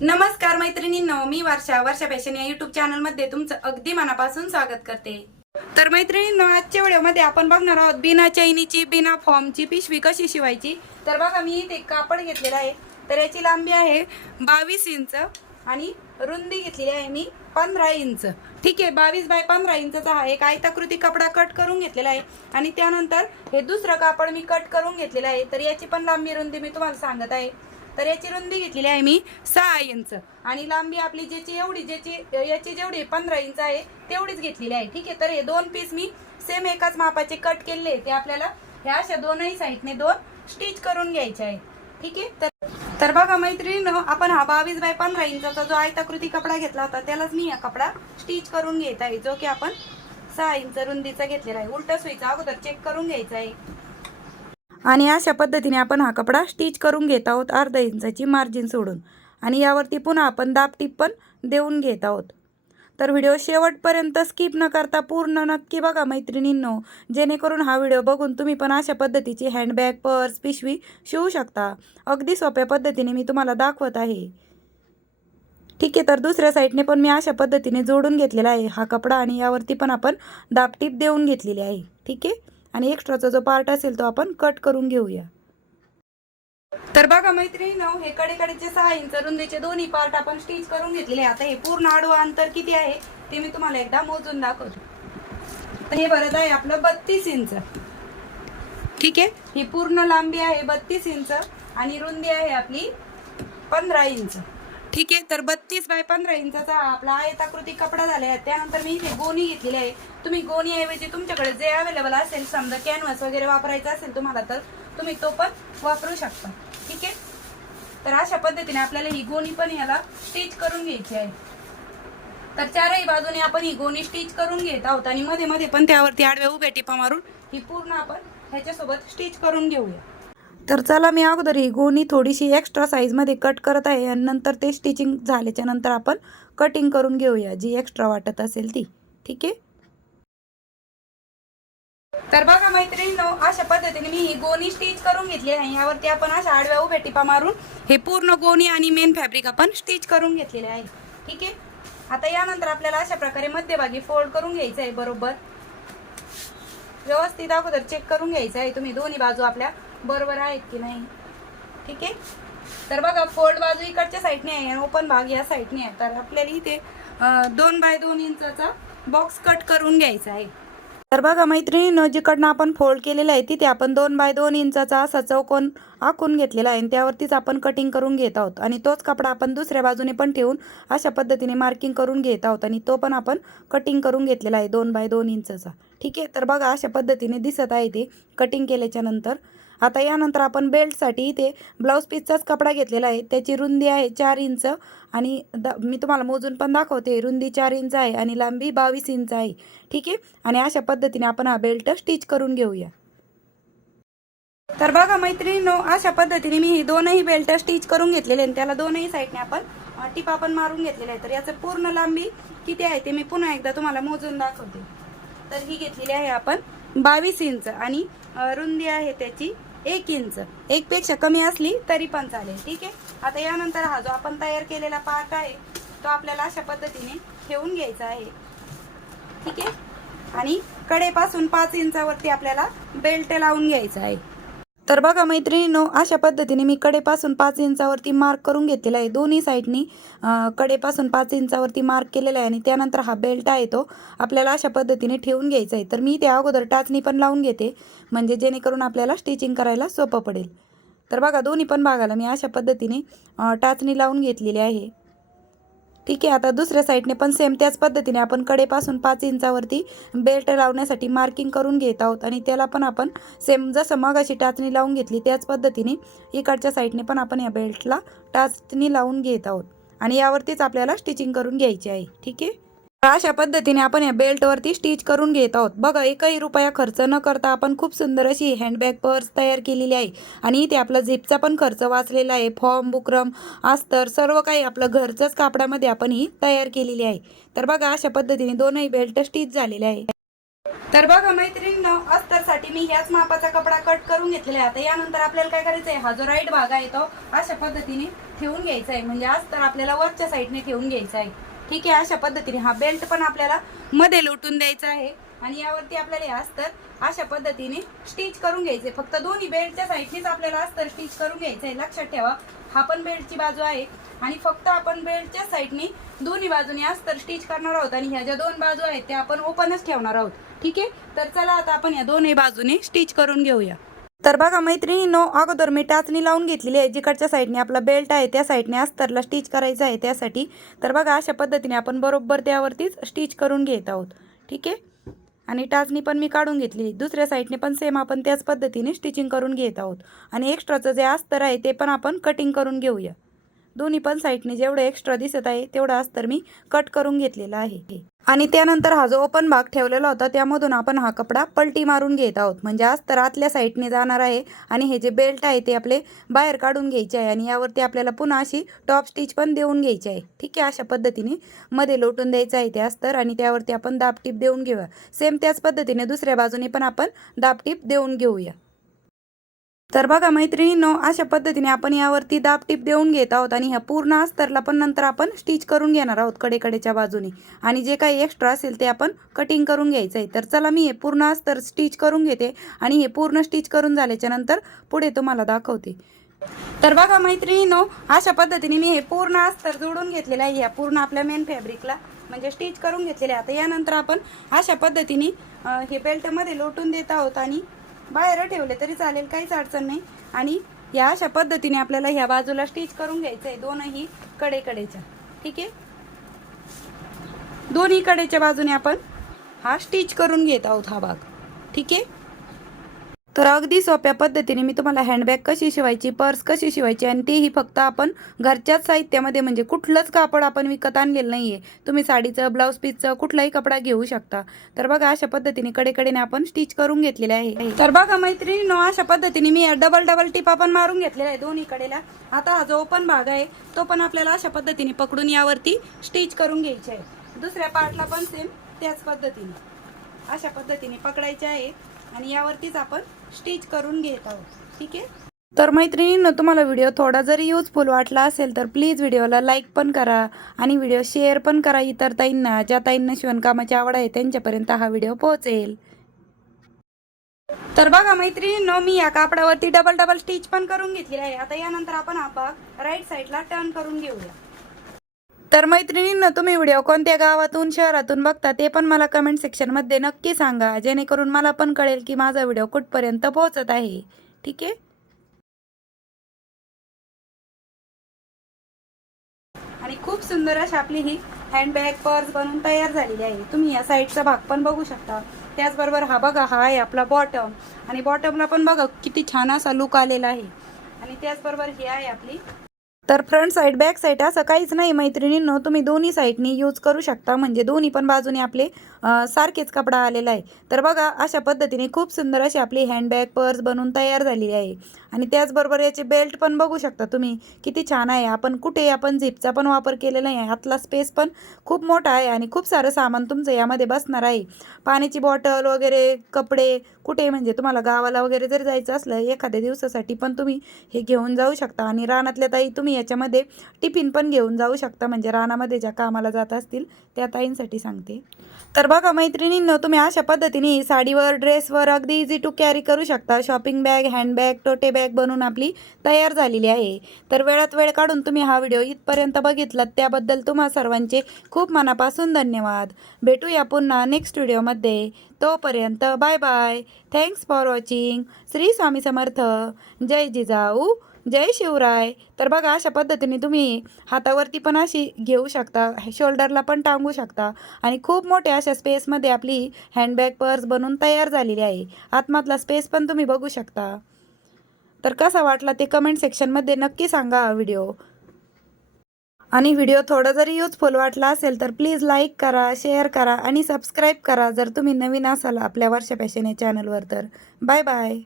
नमस्कार मैत्रिणींनो मी वर्षा वर्षा फॅशन या युट्यूब चॅनलमध्ये तुमचं अगदी मनापासून स्वागत करते. तर मैत्रिणींनो आजच्या व्हिडिओमध्ये आपण बघणार आहोत बिना चैनीची बिना फॉर्मची पिशवी कशी शिवायची. तर बघा मी इथे कापड घेतलेलं आहे. तर याची लांबी आहे बावीस इंच आणि रुंदी घेतलेली आहे मी पंधरा इंच. ठीक आहे बावीस बाय पंधरा इंचचा हा एक आयताकृती कपडा कट करून घेतलेला आहे. आणि त्यानंतर हे दुसरं कापड मी कट करून घेतलेलं आहे. तर याची पण लांबी रुंदी मी तुम्हाला सांगत आहे. तर याची रुंदी घेतलेली आहे मी सहा इंच. आणि लांबी आपली ज्याची एवढी ज्याची याची जेवढी पंधरा इंच आहे तेवढीच घेतलेली आहे. ठीक आहे तर हे दोन पीस मी सेम एकाच मापाचे कट केलेले ते आपल्याला ह्या अशा दोनही साईडने दोन स्टिच करून घ्यायचे आहे. ठीक आहे तर तर बघा मैत्रिणीनं आपण हा बावीस बाय पंधरा इंचाचा जो आयताकृती कपडा घेतला होता त्यालाच मी हा कपडा स्टिच करून घेत आहे जो की आपण सहा इंच रुंदीचा घेतलेला आहे. उलटा सुईचा अगोदर चेक करून घ्यायचा आहे. आणि अशा पद्धतीने आपण हा कपडा स्टिच करून घेत आहोत अर्धा इंचाची मार्जिन सोडून. आणि यावरती पुन्हा आपण दाबटीप पण देऊन घेत आहोत. तर व्हिडिओ शेवटपर्यंत स्किप न करता पूर्ण नक्की बघा मैत्रिणींनो. जेणेकरून हा व्हिडिओ बघून तुम्ही पण अशा पद्धतीची हँडबॅग पर्स पिशवी शिवू शकता. अगदी सोप्या पद्धतीने मी तुम्हाला दाखवत आहे. ठीक आहे तर दुसऱ्या साईडने पण मी अशा पद्धतीने जोडून घेतलेला आहे हा कपडा आणि यावरती पण आपण दाबटीप देऊन घेतलेली आहे. ठीक आहे? आणि एक्स्ट्राचा जो पार्ट असेल तो आपण कट करून घेऊया. तर बघा मैत्रिणीनो हे कडेकडेचे सहा इंच रुंदीचे दोन्ही पार्ट आपण स्टिच करून घेतलेले आता हे पूर्ण आडवं अंतर किती आहे ते मी तुम्हाला एकदा मोजून दाखवतो. तर हे भरत आहे आपलं बत्तीस इंच ठीक आहे? ही पूर्ण लांबी आहे बत्तीस इंच आणि रुंदी आहे आपली पंधरा इंच ठीक आहे तर बत्तीस बाय पंधरा इंचाचा आपला आयताकृती कपडा झाला आहे त्यानंतर मी इथे गोणी घेतलेली आहे. तुम्ही गोणी ऐवजी तुमच्याकडे जे अवेलेबल असेल समजा कॅनव्हास वगैरे वापरायचा असेल तुम्हाला तर तुम्ही तो पण वापरू शकता. ठीक आहे? तर अशा पद्धतीने आपल्याला ही गोणी पण याला स्टिच करून घ्यायची आहे. तर चारही बाजूने आपण ही गोणी स्टिच करून घेत आहोत आणि मध्ये मध्ये पण त्यावरती आडव्या उभ्या टिपा मारून ही पूर्ण आपण ह्याच्यासोबत स्टिच करून घेऊया. तर चला मी अगोदर ही गोणी थोडीशी एक्स्ट्रा साईजमध्ये कट करत आहे आणि नंतर ते स्टिचिंग झाल्याच्यानंतर आपण कटिंग करून घेऊया. जी एक्स्ट्रा वाटत असेल ती. ठीक आहे? तर बघा मैत्रिणी अशा पद्धतीने मी ही गोणी स्टिच करून घेतली आहे. यावरती आपण अशा आडव्या उभ्या टिपा मारून हे पूर्ण गोणी आणि मेन फॅब्रिक आपण स्टिच करून घेतलेले आहे. ठीक आहे? आता यानंतर आपल्याला अशा प्रकारे मध्यभागी फोल्ड करून घ्यायचं आहे बरोबर? व्यवस्थित अगोदर चेक करून घ्यायचं आहे तुम्ही दोन्ही बाजू आपल्या बरोबर आहेत की नाही? ठीक आहे? तर बघा फोल्ड बाजू इकडच्या साईडने आहे आणि ओपन भाग या साईडने आहे. तर आपल्याला इथे दोन बाय दोन इंचाचा बॉक्स कट करून घ्यायचा आहे. तर बघा मैत्रिणीनं जिकडनं आपण फोल्ड केलेलं आहे तिथे आपण दोन बाय दोन इंचाचा असा चौकोन आखून घेतलेला आहे आणि त्यावरतीच आपण कटिंग करून घेत आहोत. आणि तोच कपडा आपण दुसऱ्या बाजूने पण ठेवून अशा पद्धतीने मार्किंग करून घेत आहोत आणि तो पण आपण कटिंग करून घेतलेला आहे दोन बाय दोन इंचचा. ठीक आहे? तर बघा अशा पद्धतीने दिसत आहे ते कटिंग केल्याच्यानंतर. आता यानंतर आपण बेल्टसाठी इथे ब्लाऊज पीसचाच कपडा घेतलेला आहे. त्याची रुंदी आहे चार इंच आणि द मी तुम्हाला मोजून पण दाखवते. रुंदी चार इंच आहे आणि लांबी बावीस इंच आहे. ठीक आहे? आणि अशा पद्धतीने आपण हा बेल्ट स्टिच करून घेऊया. तर बघा मैत्रिणीनो अशा पद्धतीने मी ही दोनही बेल्ट स्टिच करून घेतलेले आणि त्याला दोनही साईडने आपण टिपा पण मारून घेतलेले आहे तर याचं पूर्ण लांबी किती आहे ते मी पुन्हा एकदा तुम्हाला मोजून दाखवते. तर ही घेतलेली आहे आपण बावीस इंच आणि रुंदी आहे त्याची एक इंच. एक पेक्षा कमी असली तरी पण चालेल. ठीक आहे? आता यानंतर हा जो आपण तयार केलेला पार्ट आहे तो आपल्याला अशा पद्धतीने ठेवून घ्यायचा आहे. ठीक आहे? आणि कडेपासून पाच इंचावरती आपल्याला बेल्ट लावून घ्यायचा आहे. तर बघा मैत्रिणीनो अशा पद्धतीने मी कडेपासून पाच इंचावरती मार्क करून घेतलेला आहे. दोन्ही साईडनी कडेपासून पाच इंचावरती मार्क केलेला आहे आणि त्यानंतर हा बेल्ट आहे तो आपल्याला अशा पद्धतीने ठेवून घ्यायचा आहे. तर मी त्या अगोदर टाचणी पण लावून घेते म्हणजे जेणेकरून आपल्याला स्टिचिंग करायला सोपं पडेल. तर बघा दोन्ही पण भागाला मी अशा पद्धतीने टाचणी लावून घेतलेली आहे. ठीक आहे आता दुसऱ्या साईडने पण सेम त्याच पद्धतीने आपण कडेपासून पाच इंचावरती बेल्ट लावण्यासाठी मार्किंग करून घेत आहोत. आणि त्याला पण आपण सेम जसं मगाशी टाचणी लावून घेतली त्याच पद्धतीने इकडच्या साईडने पण आपण या बेल्टला टाचणी लावून घेत आहोत. आणि यावरतीच आपल्याला स्टिचिंग करून घ्यायची आहे. ठीक आहे? अशा पद्धतीने आपण या बेल्टवरती स्टिच करून घेत आहोत. बघा एकही रुपया खर्च न करता आपण खूप सुंदर अशी हँडबॅग पर्स तयार केलेली आहे. आणि इथे आपला झिपचा पण खर्च वाचलेला आहे. फॉर्म बुकरम अस्तर सर्व काही आपलं घरचंच कापडामध्ये आपण ही तयार केलेली आहे. तर बघा अशा पद्धतीने दोनही बेल्ट स्टिच झालेले आहे. तर बघा मैत्रिणींनो अस्तरसाठी मी ह्याच मापाचा कपडा कट करून घेतलेला आहे. आता यानंतर आपल्याला काय करायचं आहे? हा जो राईट भाग आहे तो अशा पद्धतीने ठेवून घ्यायचा आहे. म्हणजे अस्तर आपल्याला वरच्या साईडने ठेवून घ्यायचा आहे. ठीक आहे अशा पद्धतीने हा बेल्ट पण आपल्याला मध्ये लोटून द्यायचा आहे. आणि यावरती आपल्याला हे अस्तर अशा पद्धतीने स्टिच करून घ्यायचे. फक्त दोन्ही बेल्टच्या साईडनेच आपल्याला अस्तर स्टिच करून घ्यायचं आहे लक्षात ठेवा हा पण बेल्टची बाजू आहे. आणि फक्त आपण बेल्टच्या साईडनी दोन्ही बाजूने अस्तर स्टिच करणार आहोत. आणि ह्या ज्या दोन बाजू आहेत त्या आपण ओपनच ठेवणार आहोत. ठीक आहे? तर चला आता आपण या दोन्ही बाजूने स्टिच करून घेऊया. तर बघा मैत्रिणीनो अगोदर मी टाचणी लावून घेतलेली आहे. जिकडच्या साईडने आपला बेल्ट आहे त्या साईडने अस्तरला स्टिच करायचं आहे. त्यासाठी तर बघा अशा पद्धतीने आपण बरोबर त्यावरतीच स्टिच करून घेत आहोत. ठीक आहे? आणि टाचणी पण मी काढून घेतली दुसऱ्या साईडने पण सेम आपण त्याच पद्धतीने स्टिचिंग करून घेत आहोत. आणि एक्स्ट्राचं जे अस्तर आहे ते पण आपण कटिंग करून घेऊया. दोन्ही पण साईडने जेवढं एक्स्ट्रा दिसत आहे तेवढं अस्तर मी कट करून घेतलेलं आहे. आणि त्यानंतर हा जो ओपन भाग ठेवलेला होता त्यामधून आपण हा कपडा पलटी मारून घेत आहोत. म्हणजे अस्तर आतल्या साईडने जाणार आहे आणि हे जे बेल्ट आहे ते आपले बाहेर काढून घ्यायचे आहे आणि यावरती आपल्याला पुन्हा अशी टॉप स्टिच पण देऊन घ्यायची आहे. ठीक आहे अशा पद्धतीने मध्ये लोटून द्यायचं आहे ते अस्तर आणि त्यावरती आपण दाबटीप देऊन घेऊया. सेम त्याच पद्धतीने दुसऱ्या बाजूने पण आपण दाबटीप देऊन घेऊया. तर बघा मैत्रिणींनो अशा पद्धतीने आपण यावरती दाब टीप देऊन घेत आहोत आणि ह्या पूर्ण अस्तरला पण नंतर आपण स्टिच करून घेणार आहोत कडेकडेच्या बाजूने. आणि जे काही एक्स्ट्रा असेल ते आपण कटिंग करून घ्यायचं आहे तर चला मी हे पूर्ण अस्तर स्टिच करून घेते आणि हे पूर्ण स्टिच करून झाल्याच्यानंतर पुढे तुम्हाला दाखवते. तर बघा मैत्रिणींनो अशा पद्धतीने मी हे पूर्ण अस्तर जोडून घेतलेलं आहे. या पूर्ण आपल्या मेन फॅब्रिकला म्हणजे स्टिच करून घेतलेले आहे. आता यानंतर आपण अशा पद्धतीने हे बेल्टमध्ये लोटून देत आहोत आणि बाहेर ठेवले तरी चालेल काहीच अडचण नाही. आणि या अशा पद्धतीने आपल्याला ह्या बाजूला स्टिच करून घ्यायचं आहे दोनही कडेकडेच्या. ठीक आहे? दोन्ही कडेच्या बाजूने आपण हा स्टिच करून घेत आहोत हा भाग. ठीक आहे? तर अगदी सोप्या पद्धतीने मी तुम्हाला हँडबॅग कशी शिवायची पर्स कशी शिवायची आणि तेही फक्त आपण घरच्याच साहित्यामध्ये म्हणजे कुठलंच कापड आपण विकत आणलेलं नाही आहे तुम्ही साडीचं ब्लाऊज पीसचं कुठलाही कपडा घेऊ शकता. तर बघा अशा पद्धतीने कडेकडेने आपण स्टिच करून घेतलेले आहे. तर बघा मैत्रिणीनो अशा पद्धतीने मी डबल डबल टिप आपण मारून घेतलेला आहे दोन्ही कडेला आता हा जो ओपन भाग आहे तो पण आपल्याला अशा पद्धतीने पकडून यावरती स्टिच करून घ्यायची आहे. दुसऱ्या पार्टला पण सेम त्याच पद्धतीने. अशा पद्धतीने पकडायचे आहे आणि यावरतीच आपण स्टिच करून घेत आहोत. ठीक आहे? तर मैत्रिणींनो तुम्हाला व्हिडिओ थोडा जरी युजफुल वाटला असेल तर प्लीज व्हिडिओला लाईक पण करा आणि व्हिडिओ शेअर पण करा इतर ताईंना ज्या ताईंना शिवणकामाची आवड आहे त्यांच्यापर्यंत हा व्हिडिओ पोहोचेल. तर बघा मैत्रिणींनो मी या कापडावरती डबल डबल स्टिच पण करून घेतली आहे. आता यानंतर आपण हा भाग राईट साईडला टर्न करून घेऊया. तर मैत्रिणींना तुम्ही व्हिडिओ कोणत्या गावातून शहरातून बघता ते पण मला कमेंट सेक्शनमध्ये नक्की सांगा. जेणेकरून मला पण कळेल की माझा व्हिडिओ कुठपर्यंत पोहोचत आहे. ठीक आहे? आणि खूप सुंदर अशी आपली ही हँडबॅग पर्स बनवून तयार झालेली आहे. तुम्ही या साईडचा भाग पण बघू शकता. त्याचबरोबर हा बघा हा आहे आपला बॉटम आणि बॉटमला पण बघा किती छान असा लुक आलेला आहे. आणि त्याचबरोबर ही आहे आपली तर फ्रंट साईड बॅक साईड असं काहीच नाही मैत्रिणींनो. तुम्ही दोन्ही साईडनी यूज करू शकता. म्हणजे दोन्ही पण बाजूने आपले सारखेच कपडा आलेला आहे. तर बघा अशा पद्धतीने खूप सुंदर अशी आपली हँडबॅग पर्स बनवून तयार झालेली आहे. आणि त्याचबरोबर याचे बेल्ट पण बघू शकता तुम्ही. किती छान आहे. आपण कुठे आपण झिपचा पण वापर केलेला आहे. हातला स्पेस पण खूप मोठा आहे आणि खूप सारं सामान तुमचं यामध्ये बसणार आहे. पाण्याची बॉटल वगैरे कपडे कुठे म्हणजे तुम्हाला गावाला वगैरे जर जायचं असलं एखाद्या दिवसासाठी पण तुम्ही हे घेऊन जाऊ शकता. आणि रानातल्या ताई तुम्ही याच्यामध्ये टिफिन पण घेऊन जाऊ शकता. म्हणजे रानामध्ये ज्या कामाला जात असतील त्या ताईंसाठी सांगते. तर बघा मैत्रिणींनो तुम्ही अशा पद्धतीने साडीवर ड्रेसवर अगदी इझी टू कॅरी करू शकता. Shopping bag handbag tote bag बनवून आपली तयार झालेली आहे. तर वेळात वेळ काढून तुम्ही हा व्हिडिओ इथपर्यंत बघितलात. त्याबद्दल तुम्हा सर्वांचे खूप मनापासून धन्यवाद. भेटूया पुन्हा नेक्स्ट व्हिडिओमध्ये तोपर्यंत bye bye thanks for watching Shri Swami Samarth. जय जिजाऊ. म्हणजे जय शिवराय. तर बघा अशा पद्धतीने तुम्ही हातावरती पण अशी घेऊ शकता शोल्डरला पण टांगू शकता. आणि खूप मोठ्या अशा स्पेसमध्ये आपली हँडबॅग पर्स बनवून तयार झालेली आहे. आतमधला स्पेस पण तुम्ही बघू शकता. तर कसा वाटला ते कमेंट सेक्शनमध्ये नक्की सांगा हा व्हिडिओ. आणि व्हिडिओ थोडा जरी युजफुल वाटला असेल तर प्लीज लाईक करा शेअर करा आणि सबस्क्राईब करा जर तुम्ही नवीन असाल आपल्या वर्षा पॅशन या चॅनलवर तर. Bye bye.